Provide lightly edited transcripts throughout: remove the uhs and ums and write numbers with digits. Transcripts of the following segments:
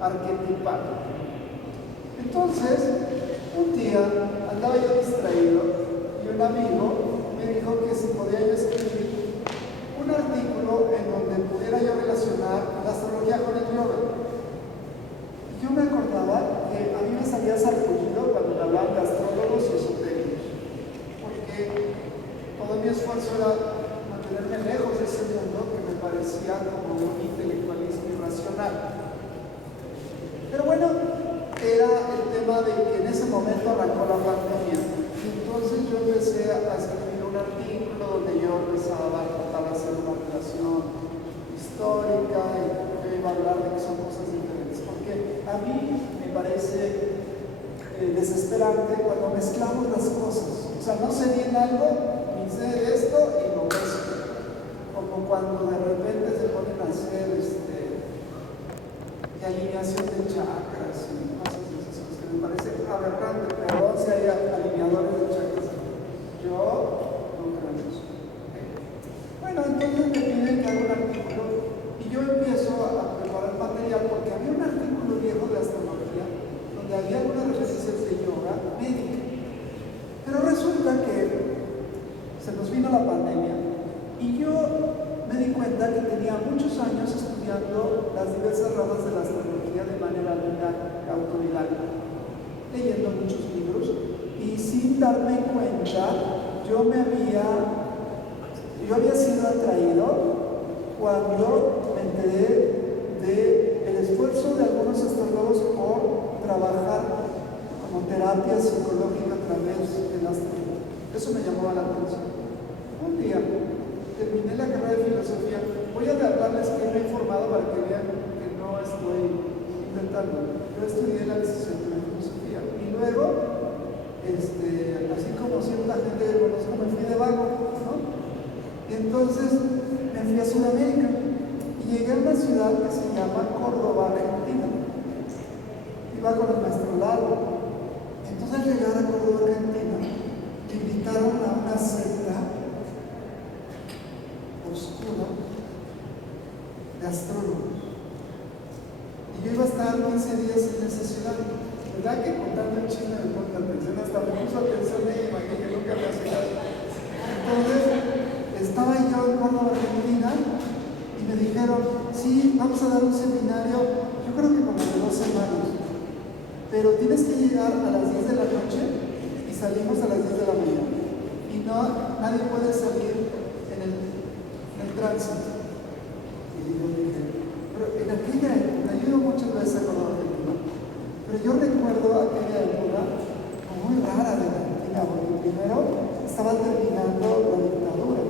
arquetipal. Entonces, un día andaba yo distraído y un amigo me dijo que si podía yo escribir un artículo en donde pudiera yo relacionar la astrología con el yoga. Yo me acordaba que a mí me salía sarpullido cuando me hablaban de astrólogos y esotéricos, porque todo mi esfuerzo era mantenerme lejos de ese mundo que me parecía como un intelectualismo irracional. Pero bueno, era el tema de que en ese momento arrancó la pandemia. Y entonces yo empecé a escribir un artículo donde yo empezaba a tratar de hacer una relación histórica y yo iba a hablar de que son cosas diferentes. Porque a mí me parece desesperante cuando mezclamos las cosas. O sea, no sé bien algo, ni sé de esto y lo mezclo. Como cuando de repente se ponen a hacer alineación de chakras y cosas de esas cosas que me parece aberrante. Perdón si hay alineadores de chakras. Yo no creo en eso. Bueno, entonces me piden que haga un artículo y yo empiezo a preparar material porque había un artículo viejo de astrología donde había algunas referencias de yoga médica. Pero resulta que se nos vino la pandemia y yo me di cuenta que tenía muchos años estudiando las diversas ramas de la astrología de manera autodidacta, leyendo muchos libros y sin darme cuenta yo había sido atraído cuando me enteré del esfuerzo de algunos astrólogos por trabajar como terapia psicológica a través de la astrología. Eso me llamó la atención. Un día terminé la carrera de filosofía. Voy a hablarles que me he informado para que vean que no estoy inventando. Yo estudié la licenciatura en filosofía y luego, así como cierta gente que conozco, me fui de vago, ¿no? Y entonces me fui a Sudamérica y llegué a una ciudad que se llama Córdoba, Argentina. Iba con el maestro Lalo. Entonces al llegar a Córdoba, Argentina, me invitaron a una secta oscura de astrólogos. Y yo iba a estar 15 días en esa ciudad. ¿Verdad que contando el chisme me pone la atención? Hasta me puso atención y imaginé que nunca me hacía caso. Entonces, estaba yo en Córdoba, Argentina, y me dijeron, sí, vamos a dar un seminario, yo creo que como de 2 semanas, pero tienes que llegar a las 10 de la noche y salimos a las 10 de la mañana. Y nadie puede salir en el tránsito. Y yo dije, pero en aquella época, yo he ido muchas veces a Córdoba, Argentina, pero yo recuerdo aquella época como muy rara de Argentina, porque primero estaba terminando la dictadura,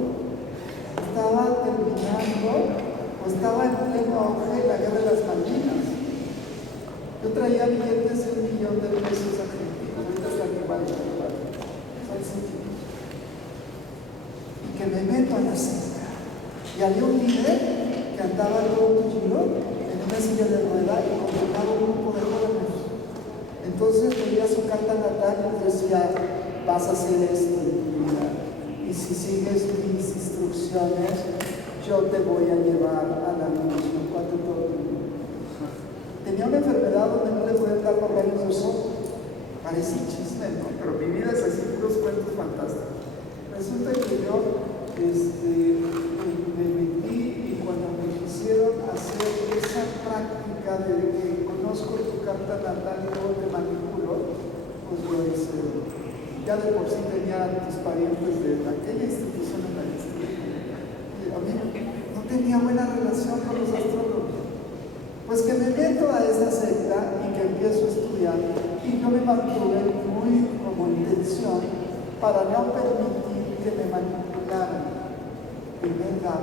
estaba en pleno auge la guerra de las Malvinas. Yo traía billetes de $1 millón argentinos, ahorita es la que vale, son céntimos. Y que me meto a la secta. Y había un líder que andaba todo un giro en una silla de rueda y convocaba un grupo de jóvenes. Entonces leía su carta natal y decía, vas a hacer esto en tu vida. Y si sigues mis instrucciones, yo te voy a llevar a la luz, en cuanto todo el mundo. Tenía una enfermedad donde no le pueden dar los rayos de sol. Parece chisme, ¿no? Pero mi vida es así, puros cuentos fantásticos. Resulta que yo me metí y cuando me quisieron hacer esa práctica de que conozco tu carta natal y luego te manipulo, pues lo hice. Ya de por sí tenía tus parientes de aquella institución en la que estuve. A mí no tenía buena relación con los astrólogos. Pues que me meto a esa secta y que empiezo a estudiar y yo me mantuve muy como intención para no permitir que me manipularan. Primera,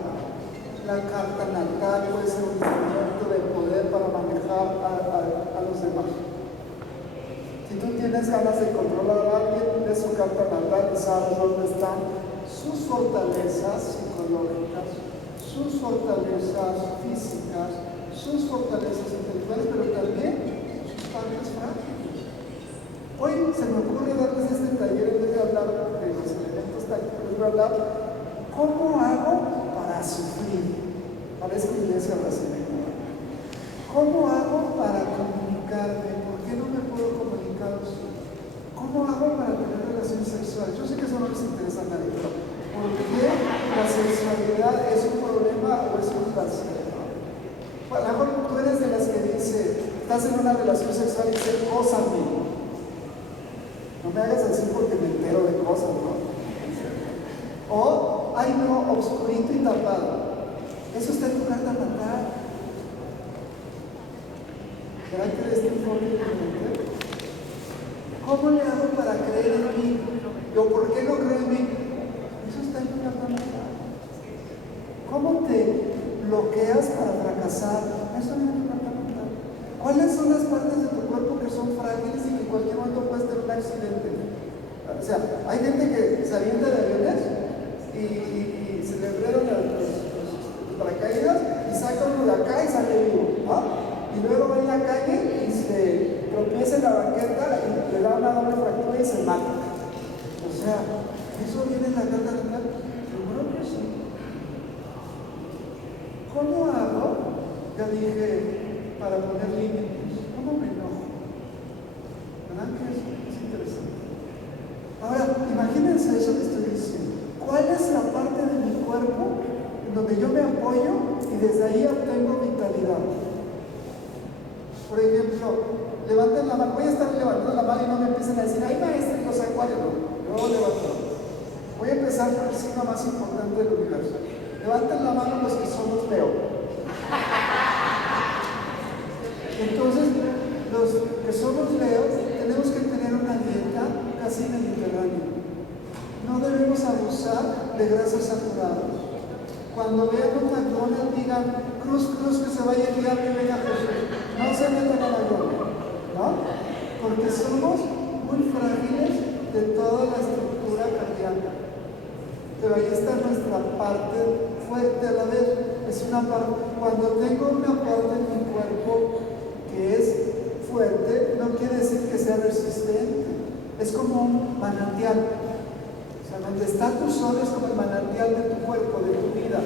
la carta natal puede ser un instrumento de poder para manejar a los demás. Si tú tienes ganas de controlar a alguien, de su carta natal, sabes dónde están sus fortalezas psicológicas, sus fortalezas físicas, sus fortalezas intelectuales, pero también sus partes frágiles. Hoy se me ocurre darles este taller en vez de hablar de los elementos tácticos, voy a hablar cómo hago para sufrir. Parece que iglesia brasileña. ¿Cómo hago para yo sé que eso no les interesa a nadie, pero ¿por qué la sexualidad es un problema o es un placer? ¿No? Bueno, a lo mejor tú eres de las que dice, estás en una relación sexual y dice, gózame. No me hagas así porque me entero de cosas, ¿no? O, ay no, obscurito y tapado. Eso está en tu carta natal. ¿Será que este enfoque diferente? ¿Cómo le hago para creer en mí? ¿O por qué no creo en mí? Eso está en tu carta natal. ¿Cómo te bloqueas para fracasar? Eso está en tu carta natal. ¿Cuáles son las partes de tu cuerpo que son frágiles y que en cualquier momento puedes tener un accidente? O sea, hay gente que se avienta de aviones y se le abrieron los paracaídas y saca uno de acá y sale vivo, ¿no? Y luego va en la calle y se tropieza en la banqueta y le da una doble fractura y se mata. O sea, ¿eso viene en la carta natal? Seguro que sí. ¿Cómo hago? Ya dije, para poner límites. ¿Cómo me enojo? ¿Verdad que es interesante? Ahora, imagínense eso que estoy diciendo. ¿Cuál es la parte de mi cuerpo en donde yo me apoyo y desde ahí obtengo vitalidad? Por ejemplo, levanten la mano. Voy a estar levantando la mano y no me empiecen a decir, ay maestro, los acuarios. No, yo levanto. Voy a empezar por el signo más importante del universo. Levanten la mano los que somos Leo. Entonces, los que somos Leo tenemos que tener una dieta casi mediterránea. No debemos abusar de grasas saturadas. Cuando vean un McDonald's digan, cruz, cruz, que se vaya el diablo y venga Jesús. No se metan a la gloria, ¿no? Porque somos muy frágiles de toda la estructura cardíaca. Pero ahí está nuestra parte fuerte a la vez. Es una parte, cuando tengo una parte en mi cuerpo que es fuerte, no quiere decir que sea resistente. Es como un manantial. O sea, donde está tu sol es como el manantial de tu cuerpo, de tu vida.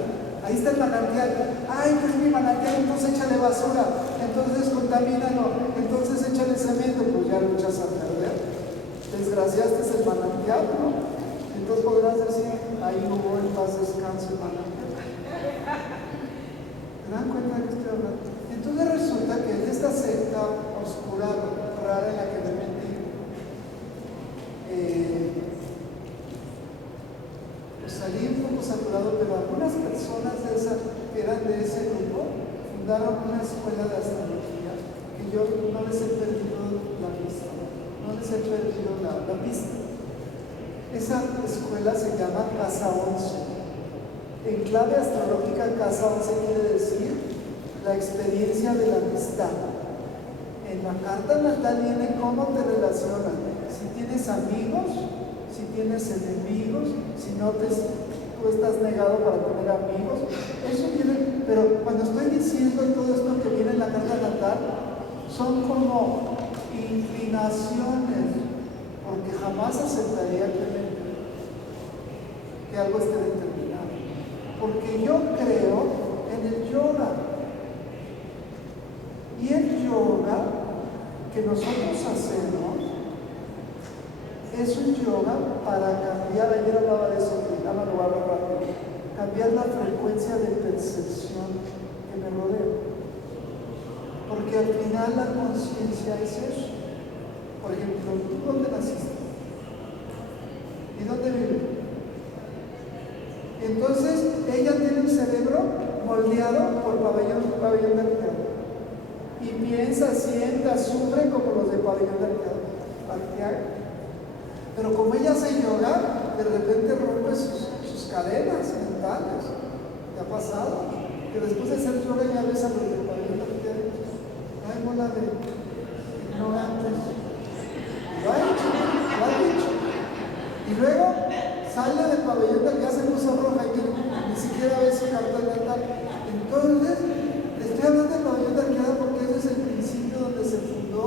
Ahí está el manantial. Ay, pues mi manantial, entonces échale basura, entonces contamínalo, entonces échale cemento, pues ya lo echas a perder. Desgraciaste el manantial, ¿no? Entonces podrás decir, ahí hubo en paz descanso el manantial. ¿Se dan cuenta de que estoy hablando? Entonces resulta que en esta secta oscura, rara en la que me metí, salí un poco saturado, pero algunas personas que eran de ese grupo fundaron una escuela de astrología que yo no les he perdido la vista, no les he perdido la pista. Esa escuela se llama Casa 11. En clave astrológica, Casa 11 quiere decir la experiencia de la amistad. En la carta natal viene cómo te relacionas, si tienes amigos, si tienes enemigos, si no tú estás negado para tener amigos. Eso viene, pero cuando estoy diciendo todo esto que viene en la carta natal, son como inclinaciones, porque jamás aceptaría que algo esté determinado. Porque yo creo en el yoga. Y el yoga que nosotros hacemos es un yoga para cambiar, ayer hablaba de eso, que ya me lo voy a hablar rápido, cambiar la frecuencia de percepción que me rodea. Porque al final la conciencia es eso. Por ejemplo, ¿tú dónde naciste? ¿Y dónde vives? Entonces, ella tiene un cerebro moldeado por pabellón de Arteaga. Y piensa, sienta, sufre como los de pabellón de Arteaga. Pero como ella hace yoga, de repente rompe sus cadenas mentales. ¿Te ha pasado? Que después de hacer yoga ya ves a los de pabellón de Arteaga. Ay, bola de ignorantes. Lo ha dicho. Y luego sale del pabellón del que hace luz roja y que ni siquiera ve su carta natal. Entonces, estoy hablando del pabellón de Arteaga porque ese es el principio donde se fundó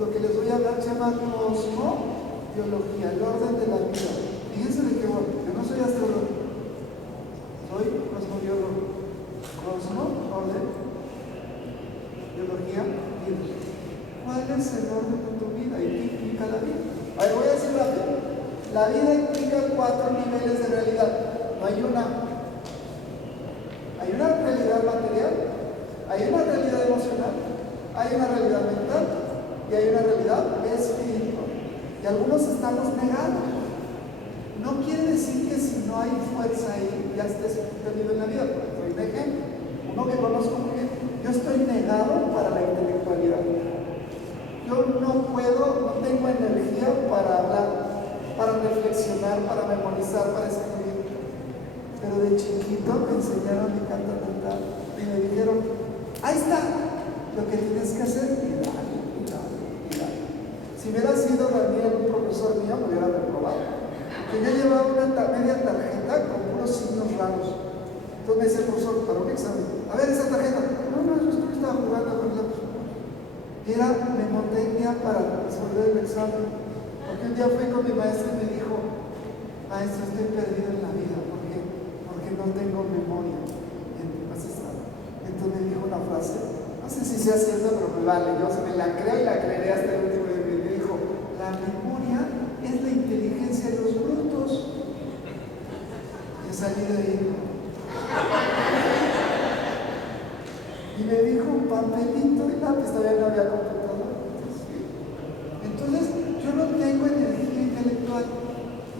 lo que les voy a hablar, se llama cosmobiología, el orden de la vida. Fíjense de qué bueno, yo no soy astrólogo, soy cosmobiólogo. Cosmo, orden, biología, vida. ¿Cuál es el orden de tu vida? ¿Y qué implica la vida? A ver, voy a decir rápido. La vida implica 4 niveles de realidad. No hay una. Hay una realidad material, hay una realidad emocional, hay una realidad mental y hay una realidad espiritual. Y algunos estamos negados. No quiere decir que si no hay fuerza ahí ya estés perdido en la vida. Soy un ejemplo. Uno que conozco muy bien. Yo estoy negado para la intelectualidad. Yo no puedo, no tengo energía para hablar, para reflexionar, para memorizar, para escribir. Pero de chiquito me enseñaron mi canto mental y me dijeron, ahí está, lo que tienes que hacer, y dale. Si hubiera sido Daniel un profesor mío, me hubiera reprobado. Porque yo llevaba una media tarjeta con puros signos raros. Entonces me dice el profesor, para un examen, a ver esa tarjeta. No, yo estaba jugando con los. Y era mnemotecnia para resolver el examen. Porque un día fui con mi maestro y me dijo, maestro, estoy perdido en la vida. ¿Por qué? Porque no tengo memoria. Entonces me dijo una frase, no sé si sea cierta, pero me vale. Yo me la creo y la creeré hasta el último día. Me dijo, la memoria es la inteligencia de los brutos. Yo salí de ahí. Y me dijo un papelito y lápiz, todavía no había computadora. Entonces, yo no tengo energía intelectual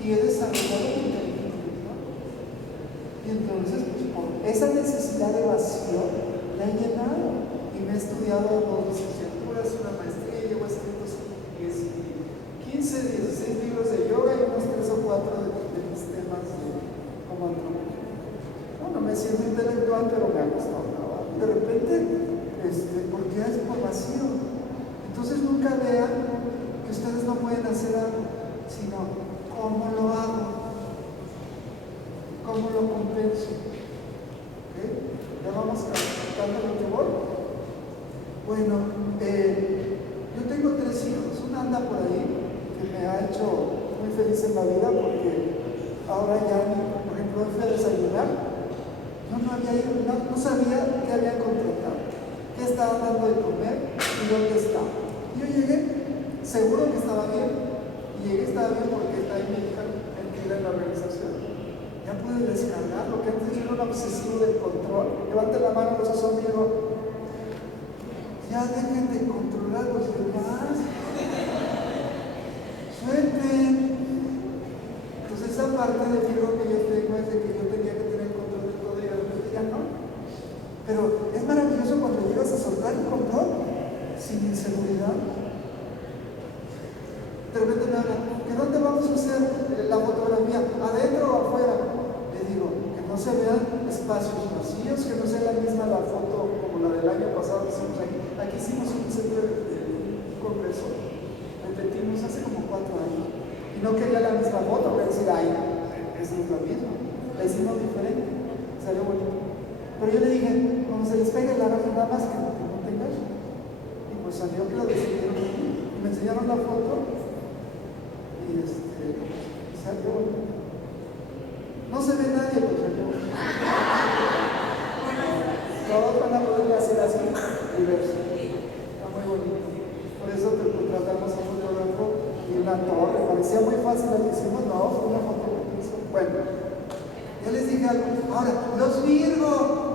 y he desarrollado mi inteligencia intelectual. Y entonces, pues, por esa necesidad de vacío, la he llenado y me he estudiado 2 licenciaturas, una maestría, llevo escritos 15, 16 libros de yoga y unos 3 o 4 de mis temas como antropología. No me siento intelectual, pero me ha costado trabajo. De repente, porque es por vacío. Entonces nunca vean que ustedes no pueden hacer algo, sino cómo lo hago, cómo lo compenso. ¿Okay? Ya vamos cantando lo que voy. Bueno, yo tengo 3 hijos. Una anda por ahí que me ha hecho muy feliz en la vida porque ahora ya, por ejemplo, hoy fui a desayunar. Yo no había ido, no sabía qué había contratado, qué estaba dando de comer y dónde estaba. Yo llegué, seguro que estaba bien, y llegué, estaba bien porque está ahí mi hija metida en la organización. Ya pude descargar lo que antes yo era un obsesivo del control. Levanten la mano los que son amigos. Ya dejen de controlar los demás. Suelten. Entonces esa parte del libro que yo tengo es de que yo tenía que tener control de todo y ahora ya no. Pero es maravilloso cuando llegas a soltar el control sin inseguridad. De repente me hablan, ¿que dónde vamos a hacer la fotografía? ¿Adentro o afuera? Le digo, que no se vean espacios vacíos, que no sea la misma la foto como la del año pasado que hicimos aquí. Aquí hicimos un centro de congreso, repetimos hace como 4 años. Y no quería la misma foto, voy a decir, ay, esa es la misma. La hicimos diferente, salió bonito. Pero yo le dije, cuando se les pegue la raza nada más que no tengas. Y pues salió que lo decidieron aquí. Y me enseñaron la foto. Y salió bonito. No se ve nadie, pues salió. Todos van a poder hacer así, diverso. Está muy bonito. Por eso contratamos a un fotógrafo y una torre. Parecía muy fácil lo que hicimos, no, fue una foto que hizo. Bueno, ya les dije algo. Ahora, los Virgo.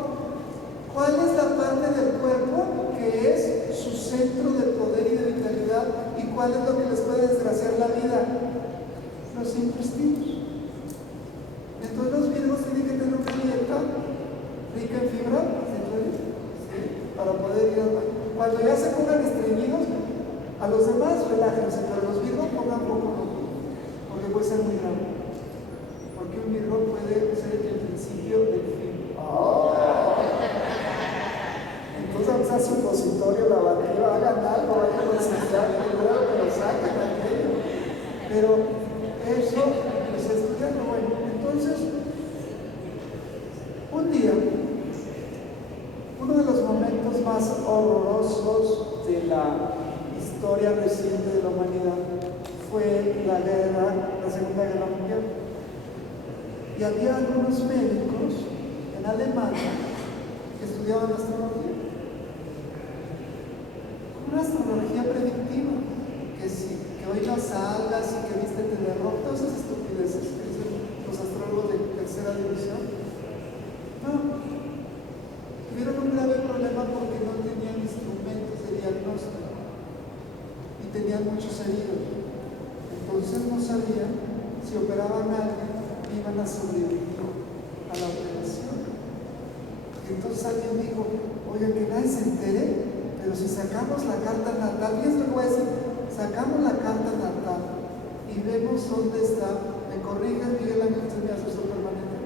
¿Cuál es la parte del cuerpo que es su centro de poder y de vitalidad? ¿Y cuál es lo que les puede desgraciar la vida? Los intestinos. Entonces los Virgos tienen que tener una dieta rica en fibra, ¿sí? Para poder ir al baño. Cuando ya se pongan estreñidos, a los demás relájense, pero los Virgos pongan poco, porque puede ser muy grave. Porque un Virgo puede ser el principio del fin. Entonces vamos a supositorio, lavadero, hagan algo, vayan a necesitar, que luego que lo saquen aquello. Pero eso, pues estudiando, bueno, entonces, un día, uno de los momentos más horrorosos de la historia reciente de la humanidad fue la Segunda Guerra Mundial. Y había algunos médicos en Alemania que estudiaban astrología. Una astrología predictiva, que hoy no salgas y que vístete de ropa, todas esas estupideces que dicen los astrólogos de tercera división. No, tuvieron un grave problema porque no tenían instrumentos de diagnóstico y tenían muchos heridos. Entonces no sabían si operaban a alguien iban a sobrevivir a la operación. Y entonces alguien dijo, oiga, que nadie se entere, pero si sacamos la carta natal, fíjense lo que voy a decir, sacamos la carta natal y vemos dónde está, me corrigen Miguel Ángel, usted me asesor permanente,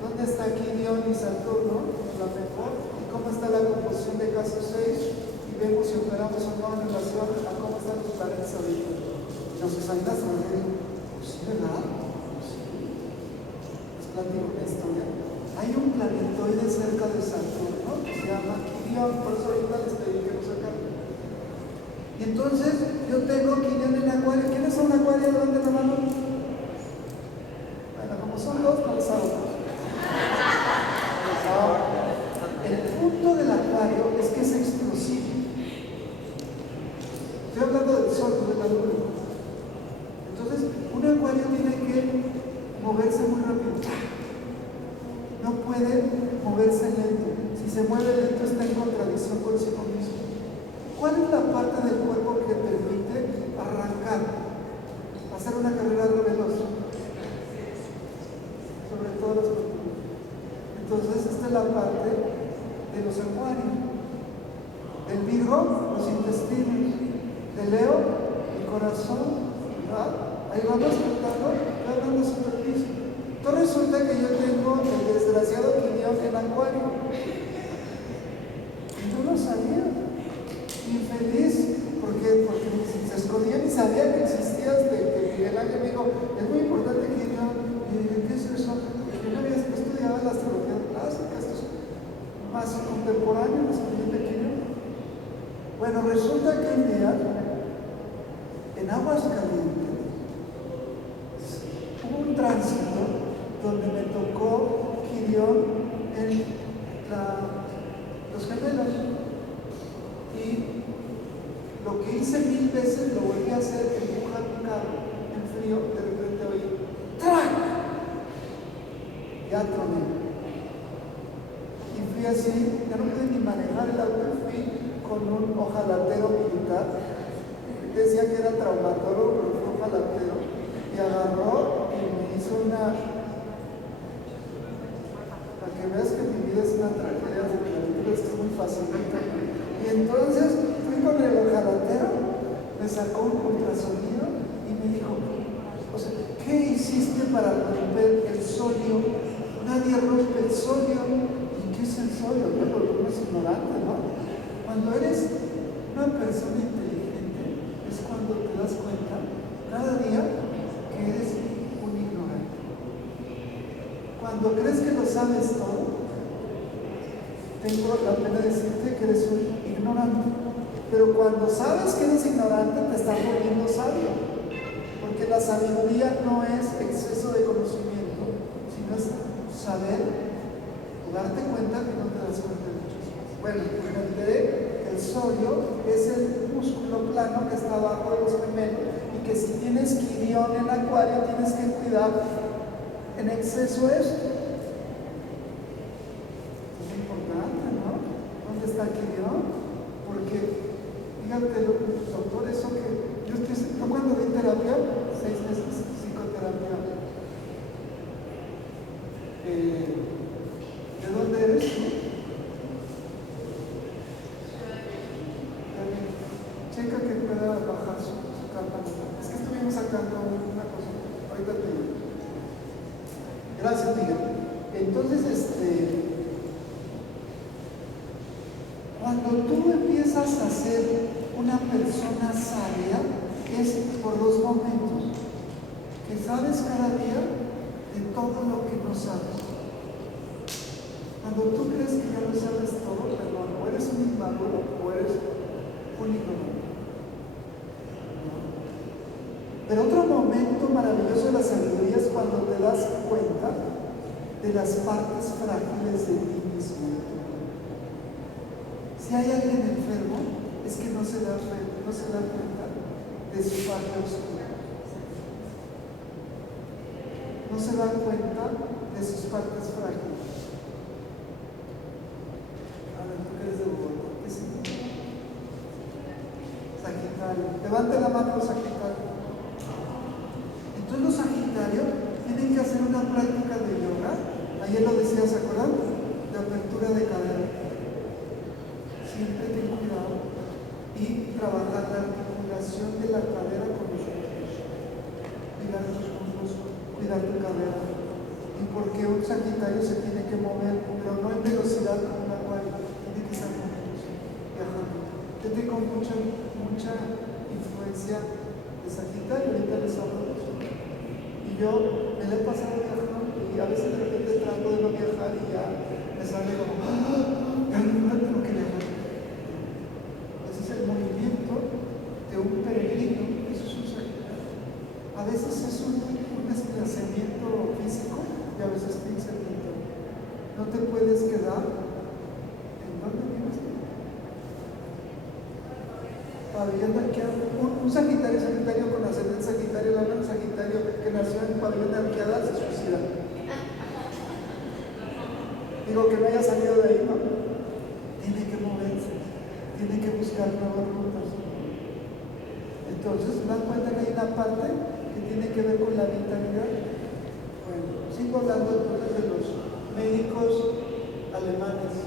dónde está Quirión y Saturno, la mejor, y cómo está la composición de caso 6, y vemos si operamos o no en relación a cómo están los planetas ahorita. Los examinas van a decir, pues sí, ¿verdad? Pues sí. Les platico una historia. Hay un planetoide cerca de Saturno que se llama Quirión, por eso ahorita les pedí que lo sacaran. Y entonces yo tengo Quirión en Acuario. ¿Quiénes son Acuario? ¿Dónde la mano? Bueno, como son dos, no los hago. El punto del Acuario es que es explosivo. Estoy hablando del Sol, no de la Luna. Entonces, un Acuario tiene que moverse muy rápido. No puede moverse lento. Si se mueve lento está en contradicción consigo mismo. ¿Cuál es la parte del cuerpo que permite arrancar, hacer una carrera veloz? Sobre todo las culturas. Entonces, esta es la parte de los Acuarios. Del Virgo, los intestinos. De Leo, el corazón. ¿Verdad? Ahí vamos contando, estoy hablando de superficie. Entonces resulta que yo tengo el desgraciado Quirión en Acuario. Y yo no sabía. Infeliz, porque se escondía y sabía que existías, de que Miguel Ángel me dijo, es muy importante Quirión. Y dije, ¿qué es eso? Porque yo había estudiado la astrología clásica, esto es más contemporáneo, los estudios de Quirión. Bueno, resulta que un día, en Aguascalientes, hubo un tránsito donde me tocó Quirión en los gemelos. Y lo que hice 1000 veces lo volví a hacer, empujar un carro en frío, de repente oí ¡trac! Ya troné. Y fui así, ya no pude ni manejar el auto, fui con un ojalatero militar, decía que era traumatólogo, pero fue ojalatero, y agarró y me hizo una, para que veas que mi vida es una tragedia, es que es muy facilita. Y entonces fui con el ojalatero, me sacó un ultrasonido y me dijo, o sea, ¿qué hiciste para romper el solio? Nadie rompe el solio. ¿Y qué es el solio? Bueno, uno es ignorante, ¿no? Cuando eres una persona inteligente, es cuando te das cuenta cada día que eres un ignorante. Cuando crees que lo sabes todo, tengo la pena decirte que eres un ignorante. Pero cuando sabes que eres ignorante, te estás volviendo sabio. Porque la sabiduría no es exceso de conocimiento, sino es saber o darte cuenta que no te das cuenta de muchas cosas. Bueno, pues me enteré que el solio es el músculo plano que está abajo de los gemelos y que si tienes Quirión en Acuario tienes que cuidar en exceso esto. Es importante, ¿no? ¿Dónde está Quirión? Porque, fíjate, doctor, eso que yo cuando di terapia, 6 meses psicoterapia. ¿De dónde eres tú? Checa que pueda bajar su carta. Es que estuvimos sacando una cosa. Ahorita te digo. Gracias, Miguel. Entonces, cuando tú empiezas a ser una persona sabia, es por 2 momentos. Que sabes cada día de todo lo que no sabes. Cuando tú crees que ya lo sabes todo, perdón, o eres un inmaduro o eres un ignorante. Pero otro momento maravilloso de la sabiduría es cuando te das cuenta de las partes frágiles de ti mismo. Si hay alguien enfermo, es que no se da cuenta de su parte oscura. No se dan cuenta de sus partes frágiles. A ver, ¿tú qué eres de Bogotá? ¿Qué significa? Sagitario. Levante la mano los Sagitarios. Entonces los Sagitarios tienen que hacer una práctica de yoga. Ayer lo decía, ¿se acuerdan? De apertura de cadera. Siempre ten cuidado y trabajar la articulación de la cadera con los muslos. Cuidar tus muslos, cuidar tu cadera. Y porque un Sagitario se tiene que mover, pero no en velocidad como un acuario, tiene que estar viajando. Yo tengo mucha influencia de Sagitario, ahorita les hablo de eso. Y yo me la he pasado viajando y a veces de repente trato de no viajar y ya me sale como, ya no tengo que viajar. Ese es el movimiento de un peregrino, eso es un Sagitario. A veces es un desplazamiento físico y a veces pensamiento. No te puedes quedar en donde vives tú. Pabellón de arqueada. Un Sagitario con ascendente Sagitario, la un Sagitario que nació en pabellón de arqueada se suicida. Digo que no haya salido de ahí, ¿no? Tiene que moverse, tiene que buscar nuevas rutas. Entonces, se dan cuenta que hay una parte que tiene que ver con la vitalidad. Bueno, sigo hablando entonces de los médicos alemanes.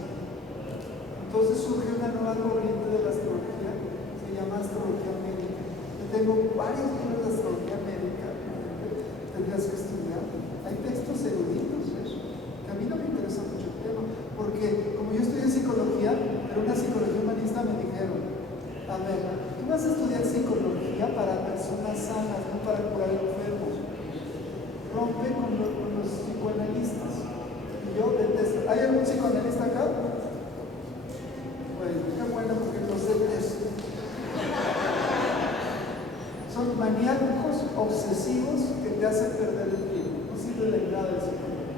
Entonces surge una nueva corriente de la astrología, se llama astrología médica. Yo tengo varios libros de astrología médica, tendrías que estudiar. Hay textos eruditos, eso, que a mí no me interesa mucho el tema, porque como yo estudié psicología, pero una psicología humanista, me dijeron, a ver, tú vas a estudiar psicología para personas sanas, no para curar enfermos. Rompe con los psicoanalistas. Y yo detesto. ¿Hay algún psicoanalista acá? Pues qué bueno, porque los detesto. Son maníacos obsesivos que te hacen perder el tiempo. No sirve de nada el psicología.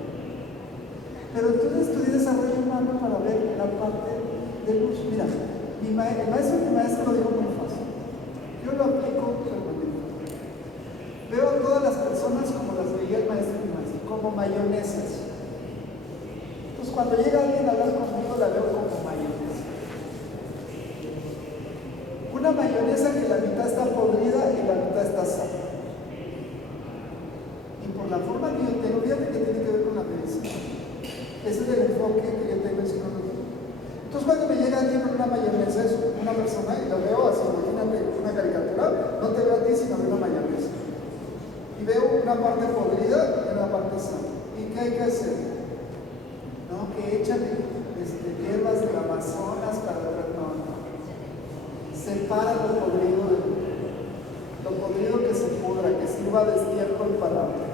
Pero entonces estudié desarrollo humano para ver la parte de luz. Mira, el maestro lo dijo muy fácil. Yo lo aplico permanentemente. Veo a todas las personas como las veía el maestro y como mayonesas. Entonces cuando llega alguien a hablar conmigo la veo como mayonesa. Una mayonesa que la mitad está podrida y la mitad está sana. Y por la forma que yo tengo, fíjate que tiene que ver con la medicina. Ese es el enfoque que yo tengo en psicología. Entonces cuando me llega alguien con una mayonesa, es una persona y lo veo así, imagínate una caricatura, no te veo a ti sino veo una mayonesa. Y veo una parte podrida y una parte sana. ¿Y qué hay que hacer? No, que echan hierbas del Amazonas para tratar. No. Separa lo podrido que se pudra, que sirva de estiércol para otro.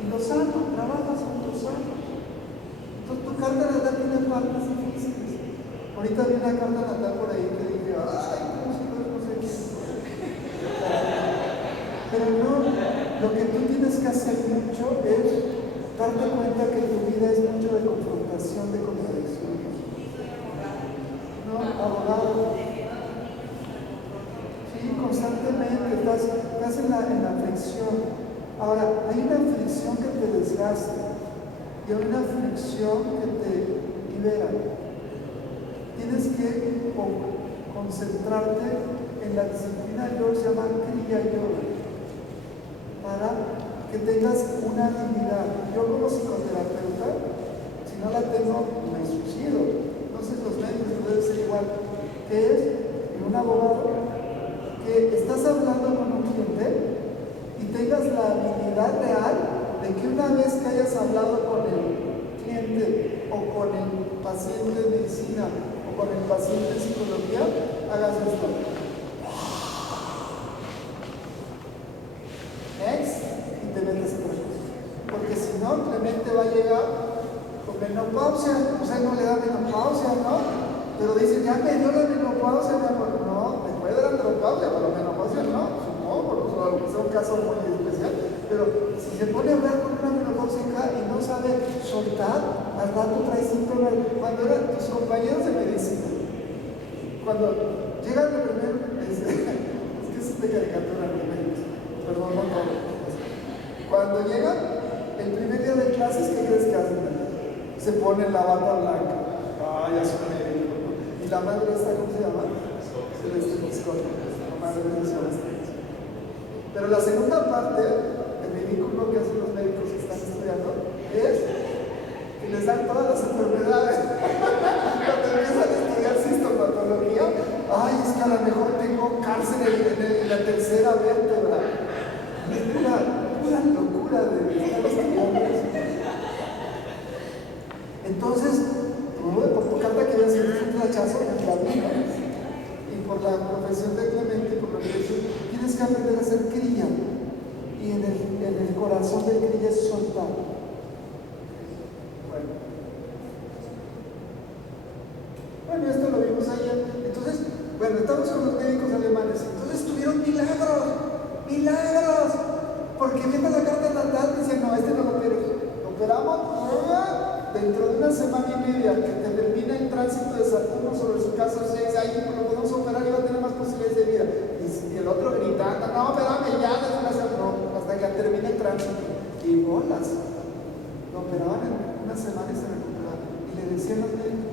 Y lo sano, trabajas con lo sano. Entonces tu carta natal tiene partes difíciles. Ahorita vi una carta natal por ahí que dije, ay, ¿cómo se puede conseguir? Pero no, lo que tú tienes que hacer mucho es darte cuenta que tu vida es mucho de confrontación, de contradicciones. ¿No? Abogado. Sí, constantemente estás en la fricción. Ahora, hay una fricción que te desgasta y hay una fricción que te libera. Tienes que concentrarte en la disciplina yoga, se llama Kriya Yoga, para que tengas una habilidad. Yo como psicoterapeuta, si no la tengo, me suicido. Entonces los médicos deben ser igual, que es un abogado que estás hablando con un cliente y tengas la habilidad real de que una vez que hayas hablado con el cliente o con el paciente de medicina o con el paciente de psicología, hagas esto. Next, y te metes en otra cosa. Porque si no, Clemente va a llegar con menopausia, o sea, no le da menopausia, ¿no? Pero dice, ya me dio la menopausia, mi amor. No, me puede dar menopausia, pero menopausia no, supongo, porque es un caso muy especial. Pero si se pone a hablar con una menopáusica y no sabe soltar, al rato trae síntomas. Cuando eran tus compañeros de medicina, cuando llegan de primero, es que es de caricatura, perdón, no todo. Cuando llegan, el primer día de clases, ¿qué crees que hacen? Se ponen la bata blanca. Ah, ya son médicos, ¿no? Y la madre esta, ¿cómo se llama? El estetoscopio. La madre de esa Pero la segunda parte del ridículo que hacen los médicos que están estudiando es que les dan todas las enfermedades. Cuando empiezan a estudiar sintomatología, ay, es que a lo mejor tengo cáncer en la tercera vértebra. Es pura locura de estar estudiando eso. Entonces, por tu carta que había sido un flachazo en la vida, y por la profesión de Clemente, y por lo que dice, tienes que aprender a ser crilla. Y en el corazón del crilla es soltar. Bueno, esto lo vimos ayer. Entonces, bueno, estamos con los médicos alemanes. Entonces tuvieron milagros. Porque viendo la carta natal, dicen, no, este no lo operamos dentro de una semana y media, que termina el tránsito de Saturno sobre su casa 6, ahí lo podemos operar y va a tener más posibilidades de vida. Y el otro gritando, no, espérame ya, no, hasta que termine el tránsito. Y bolas. Lo operaban en una semana y se recuperaban. Y le decían los médicos,